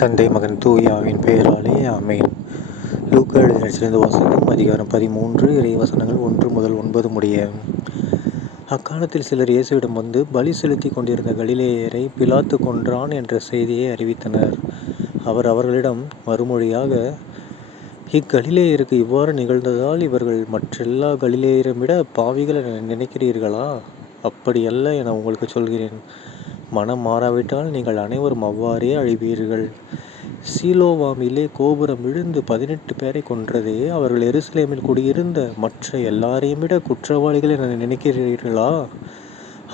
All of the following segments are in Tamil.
தந்தை மகன் தூயாவின் பெயராலே ஆமென். லூக்கா எழுதிய நற்செய்தி வாசகம் அதிகாரம் 13 இறைவசனங்கள் 1 முதல் 9 முடிய. அக்காலத்தில் சிலர் இயேசுவிடம் வந்து பலி செலுத்தி கொண்டிருந்த கலிலேயரை பிலாத்து கொன்றான் என்ற செய்தியை அறிவித்தனர். அவர் அவர்களிடம் மறுமொழியாக, இக்கலிலேயருக்கு இவ்வாறு நிகழ்ந்ததால் இவர்கள் மற்றெல்லா கலிலேயரைவிட பாவிகள் என நினைக்கிறீர்களா? அப்படியல்ல என உங்களுக்கு சொல்கிறேன். மனம் மாறாவிட்டால் நீங்கள் அனைவரும் அவ்வாறே அழிவீர்கள். சீலோவாமிலே கோபுரம் விழுந்து 18 பேரை கொன்றதே அவர்கள் எருசலேமில் குடியிருந்த மற்ற எல்லாரையும் விட குற்றவாளிகள் என நினைக்கிறீர்களா?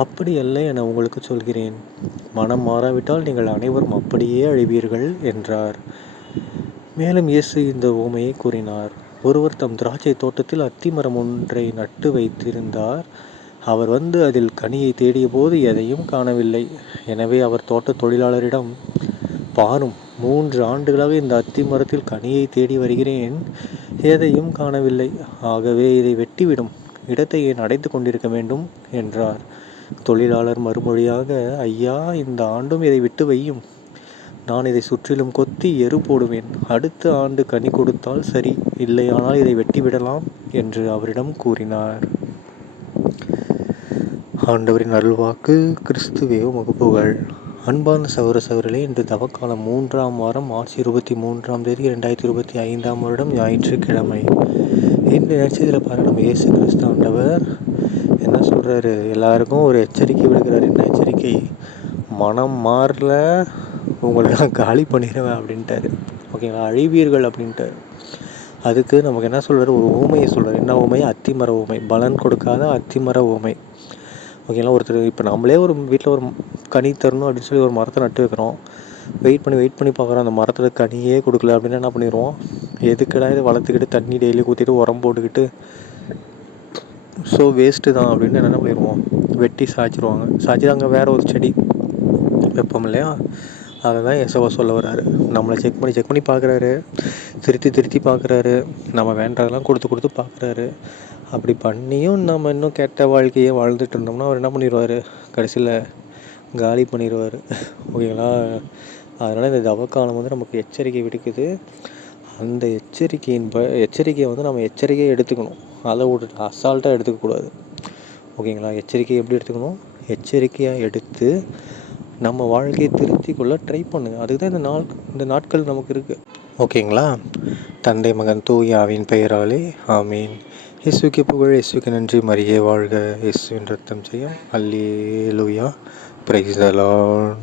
அப்படியல்ல என உங்களுக்கு சொல்கிறேன். மனம் மாறாவிட்டால் நீங்கள் அனைவரும் அப்படியே அழிவீர்கள் என்றார். மேலும் இயேசு இந்த உவமையை கூறினார். ஒருவர் தம் திராட்சை தோட்டத்தில் அத்திமரம் ஒன்றை நட்டு வைத்திருந்தார். அவர் வந்து அதில் கனியை தேடிய போது எதையும் காணவில்லை. எனவே அவர் தோட்டத் தொழிலாளரிடம், பாரும், 3 ஆண்டுகளாக இந்த அத்தி மரத்தில் கனியை தேடி வருகிறேன், எதையும் காணவில்லை. ஆகவே இதை வெட்டிவிடும். இடத்தை ஏன் அடைத்து கொண்டிருக்க வேண்டும் என்றார். தொழிலாளர் மறுமொழியாக, ஐயா, இந்த ஆண்டும் இதை விட்டு வையும். நான் இதை சுற்றிலும் கொத்தி எரு போடுவேன். அடுத்த ஆண்டு கனி கொடுத்தால் சரி, இல்லையானால் இதை வெட்டிவிடலாம் என்று அவரிடம் கூறினார். ஆண்டவரின் அருள்வாக்கு. கிறிஸ்துவே உமக்கு புகழ். அன்பார்ந்த சகோதர சகோதரிகளே, இன்று தவக்காலம் 3ஆம் வாரம் மார்ச் 23ஆம் தேதி 2025ஆம் வருடம் ஞாயிற்றுக்கிழமை. இந்த நற்செய்தியில் பாருங்கள், நம்ம இயேசு கிறிஸ்து ஆண்டவர் என்ன சொல்கிறாரு? எல்லாருக்கும் ஒரு எச்சரிக்கை விடுக்கிறார். என்ன எச்சரிக்கை? மனம் மாறல, உங்களெல்லாம் காலி பண்ணிடுவேன் அப்படின்ட்டாரு. ஓகேங்களா? அழிவீர்கள் அப்படின்ட்டார். அதுக்கு நமக்கு என்ன சொல்கிறார்? ஒரு ஊமையை சொல்கிறார். என்ன ஊமை? அத்திமர ஊமை. பலன் கொடுக்காத அத்திமர ஊமை. ஓகேங்களா? ஒருத்தர் இப்போ நம்மளே ஒரு வீட்டில் ஒரு கனி தரணும் அப்படின்னு சொல்லி ஒரு மரத்தை நட்டு வைக்கிறோம். வெயிட் பண்ணி பார்க்குறோம், அந்த மரத்தில் கனியே கொடுக்கல அப்படின்னா என்ன பண்ணிடுவோம்? எதுக்கடா இதை வளர்த்துக்கிட்டு தண்ணி டெய்லி ஊற்றிட்டு உரம் போட்டுக்கிட்டு ஸோ வேஸ்ட்டு தான் அப்படின்னு என்ன பண்ணிடுவோம்? வெட்டி சாய்ச்சிருவாங்க. சாய்ச்சி அங்கே வேறு ஒரு செடி வைப்போம் இல்லையா? அதை தான் ஏசப்பா சொல்ல வர்றாரு. நம்மளை செக் பண்ணி பார்க்குறாரு. திருத்தி பார்க்குறாரு. நம்ம வேண்டதெல்லாம் கொடுத்து பார்க்குறாரு. அப்படி பண்ணியும் நம்ம இன்னும் கெட்ட வாழ்க்கையே வாழ்ந்துட்டு இருந்தோம்னா அவர் என்ன பண்ணிடுவார்? கடைசியில் காலி பண்ணிடுவார். ஓகேங்களா? அதனால் இந்த தவக்காலம் வந்து நமக்கு எச்சரிக்கை விடுக்குது. அந்த எச்சரிக்கையை வந்து நம்ம எச்சரிக்கையை எடுத்துக்கணும். அதை விட்டுட்டு அசால்ட்டாக எடுத்துக்கக்கூடாது. ஓகேங்களா? எச்சரிக்கையை எப்படி எடுத்துக்கணும்? எச்சரிக்கையாக எடுத்து நம்ம வாழ்க்கையை திருத்தி கொள்ள ட்ரை பண்ணுங்கள். அதுக்கு தான் இந்த நாட்கள் நமக்கு இருக்குது. ஓகேங்களா? தந்தை மகன் தூயாவின் பெயராலே ஆமீன். இயேசுவுக்கு புகழ், இயேசுவுக்கு நன்றி, மரியே வாழ்க, இயேசுவின் ரத்தம் ஜெயம். அல்லேலூயா, பிரைஸ் தி லார்ட்.